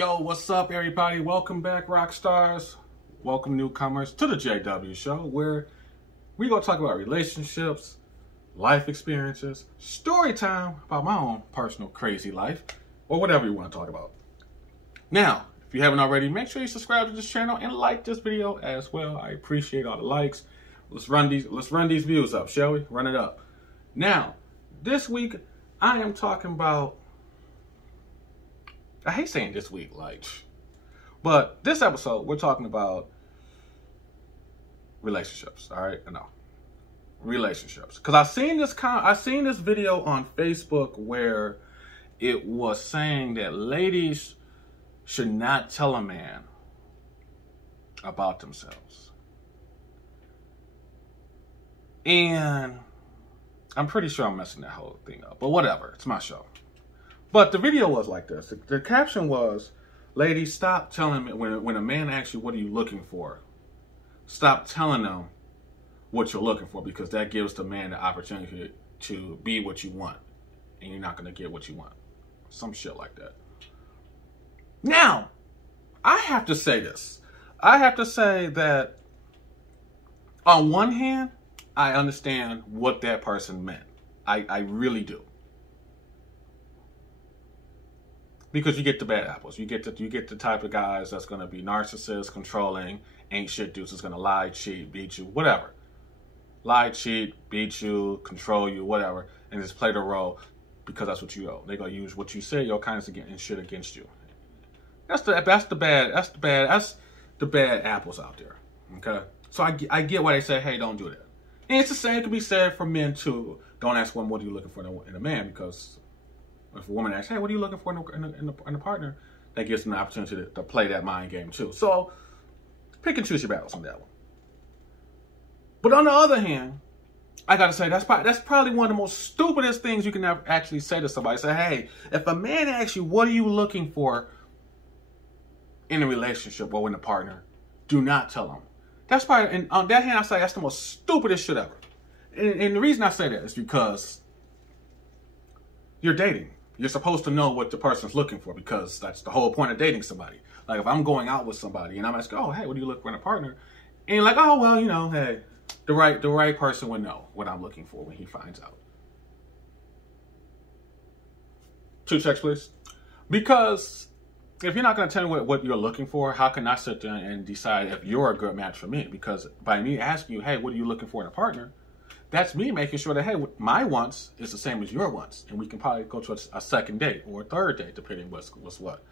Yo, what's up, everybody? Welcome back, rock stars. Welcome, newcomers, to the JW Show, where we gonna talk about relationships, life experiences, story time about my own personal crazy life, or whatever you want to talk about. Now, if you haven't already, make sure you subscribe to this channel and like this video as well. I appreciate all the likes. Let's run these views up, shall we? Run it up. Now, this week I am talking about. I hate saying this week, but this episode, we're talking about relationships, all right? No, relationships. Because I seen this video on Facebook where it was saying that ladies should not tell a man about themselves. And I'm pretty sure I'm messing that whole thing up, but whatever, it's my show. But the video was like this. The caption was, ladies, stop telling me, when a man asks you, what are you looking for? Stop telling them what you're looking for, because that gives the man the opportunity to be what you want. And you're not going to get what you want. Some shit like that. Now, I have to say this. I have to say that, on one hand, I understand what that person meant. I really do. Because you get the bad apples. You get the type of guys that's going to be narcissists, controlling, ain't shit dudes, that's going to lie, cheat, beat you, whatever. Lie, cheat, beat you, control you, whatever, and just play the role because that's what you owe. They're going to use what you say, your kindness and shit against you. That's the bad apples out there. Okay? So I get why they say, hey, don't do that. And it's the same, it can be said for men too. Don't ask women, what are you looking for in a man, because if a woman asks, hey, what are you looking for in a partner? That gives them the opportunity to play that mind game too. So pick and choose your battles on that one. But on the other hand, I gotta say, that's probably one of the most stupidest things you can ever actually say to somebody. Say, hey, if a man asks you, what are you looking for in a relationship or in a partner, do not tell him. That's probably, and on that hand, I say that's the most stupidest shit ever. And the reason I say that is because you're dating. You're supposed to know what the person's looking for, because that's the whole point of dating somebody. Like if I'm going out with somebody and I'm asking, oh, hey, what do you look for in a partner? And you're like, oh, well, you know, hey, the right person would know what I'm looking for when he finds out. 2 checks, please. Because if you're not going to tell me what you're looking for, how can I sit there and decide if you're a good match for me? Because by me asking you, hey, what are you looking for in a partner? That's me making sure that, hey, my wants is the same as your wants. And we can probably go to a second date or a third date, depending what's what.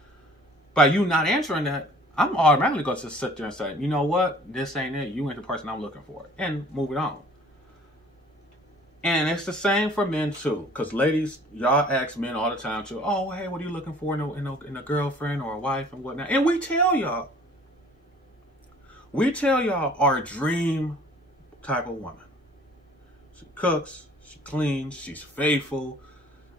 By you not answering that, I'm automatically going to sit there and say, you know what? This ain't it. You ain't the person I'm looking for. And move it on. And it's the same for men, too. Because ladies, y'all ask men all the time, too, oh, hey, what are you looking for in a girlfriend or a wife and whatnot? And we tell y'all our dream type of woman. She cooks, she cleans, she's faithful.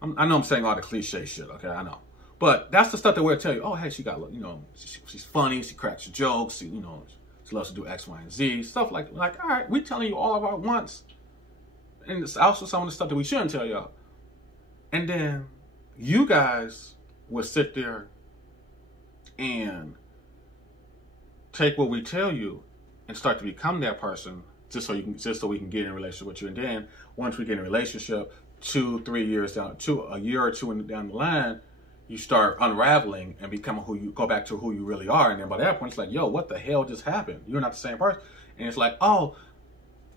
I know I'm saying all the cliche shit, okay? I know. But that's the stuff that we'll tell you. Oh, hey, she got, you know, she's funny, she cracks jokes, she loves to do X, Y, and Z. Stuff like, all right, we telling you all of our wants. And it's also some of the stuff that we shouldn't tell y'all. And then you guys will sit there and take what we tell you and start to become that person, just so we can get in a relationship with you. And then once we get in a relationship, 2-3 years down, a year or two down the line, you start unraveling and go back to who you really are. And then by that point, it's like, yo, what the hell just happened? You're not the same person. And it's like, oh,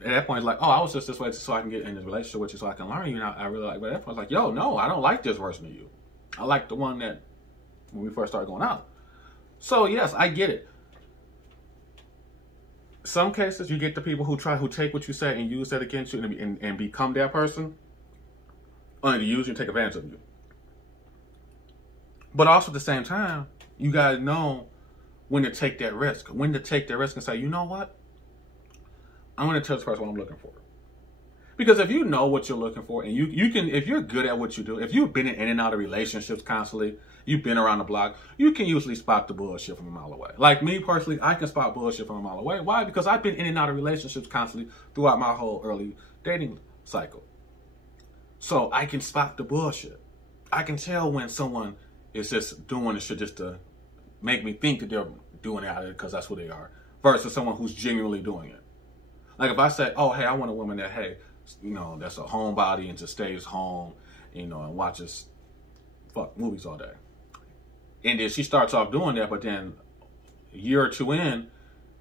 at that point, it's like, oh, I was just this way so I can get in this relationship with you, so I can learn you. And I really like. But at that point, it's like, yo, no, I don't like this version of you. I like the one that when we first started going out. So yes, I get it. Some cases, you get the people who take what you say and use that against you and become that person, only to use you and take advantage of you. But also at the same time, you guys know when to take that risk. When to take that risk and say, you know what? I'm going to tell this person what I'm looking for. Because if you know what you're looking for, and you can, if you're good at what you do, if you've been in and out of relationships constantly, you've been around the block, you can usually spot the bullshit from a mile away. Like me personally, I can spot bullshit from a mile away. Why? Because I've been in and out of relationships constantly throughout my whole early dating cycle. So I can spot the bullshit. I can tell when someone is just doing the shit just to make me think that they're doing it because that's who they are, versus someone who's genuinely doing it. Like if I say, oh, hey, I want a woman that, hey, that's a homebody and just stays home, and watches movies all day. And then she starts off doing that, but then a year or two in,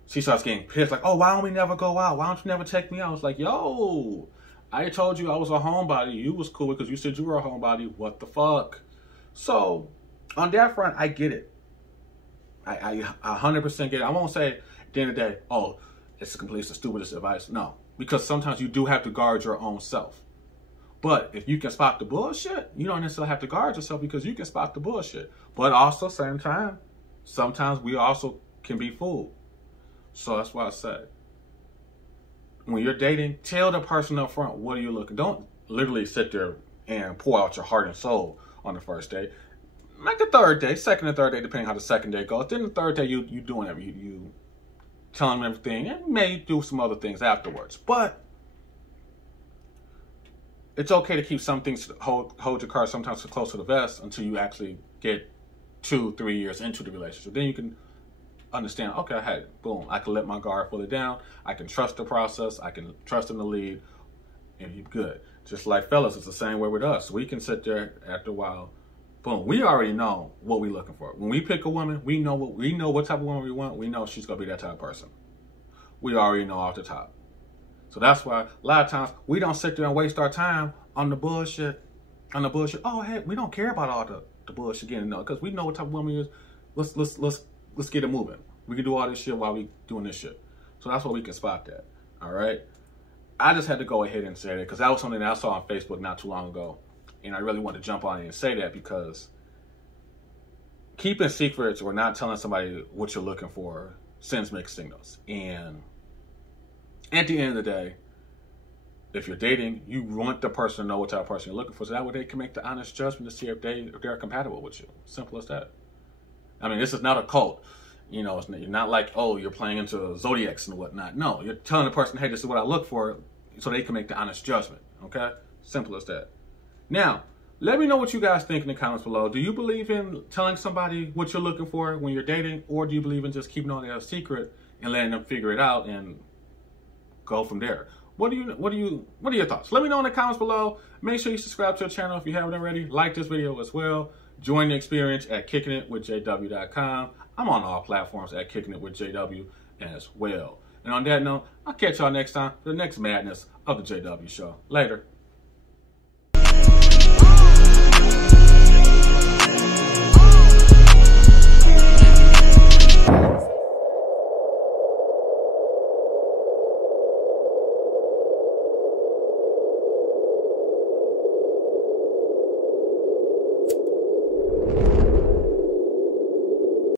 she starts getting pissed, like, oh, why don't we never go out? Why don't you never take me out? It's like, yo, I told you I was a homebody. You was cool because you said you were a homebody. What the fuck? So on that front, I get it. I 100% get it. I won't say at the end of the day, oh, it's completely the stupidest advice. No, because sometimes you do have to guard your own self. But if you can spot the bullshit, you don't necessarily have to guard yourself because you can spot the bullshit. But also, same time, sometimes we also can be fooled. So that's why I said, when you're dating, tell the person up front, what are you looking? Don't literally sit there and pour out your heart and soul on the first date. Like the third day, second or third day, depending how the second day goes. Then the third day, you doing everything. You telling them everything and may do some other things afterwards. But it's okay to keep some things, hold your cards sometimes close to the vest until you actually get 2-3 years into the relationship. Then you can understand, okay, hey, boom, I can let my guard fully down. I can trust the process. I can trust in the lead, and you're good. Just like fellas, it's the same way with us. We can sit there after a while. Boom, we already know what we're looking for. When we pick a woman, we know what type of woman we want. We know she's gonna be that type of person. We already know off the top. So that's why a lot of times we don't sit there and waste our time on the bullshit. Oh, hey, we don't care about all the bullshit again, no, because we know what type of woman is. Let's get it moving. We can do all this shit while we doing this shit. So that's why we can spot that. All right. I just had to go ahead and say that because that was something that I saw on Facebook not too long ago. And I really want to jump on it and say that because keeping secrets or not telling somebody what you're looking for sends mixed signals. And at the end of the day, if you're dating, you want the person to know what type of person you're looking for, so that way they can make the honest judgment to see if they're compatible with you. Simple as that. I mean, this is not a cult. You're not like, oh, you're playing into zodiacs and whatnot. No, you're telling the person, hey, this is what I look for, so they can make the honest judgment. Okay? Simple as that. Now, let me know what you guys think in the comments below. Do you believe in telling somebody what you're looking for when you're dating, or do you believe in just keeping all that a secret and letting them figure it out and go from there? What are your thoughts? Let me know in the comments below. Make sure you subscribe to the channel if you haven't already. Like this video as well. Join the experience at kickingitwithjw.com. I'm on all platforms at kickingitwithjw as well. And on that note, I'll catch y'all next time for the next madness of the JW Show. Later.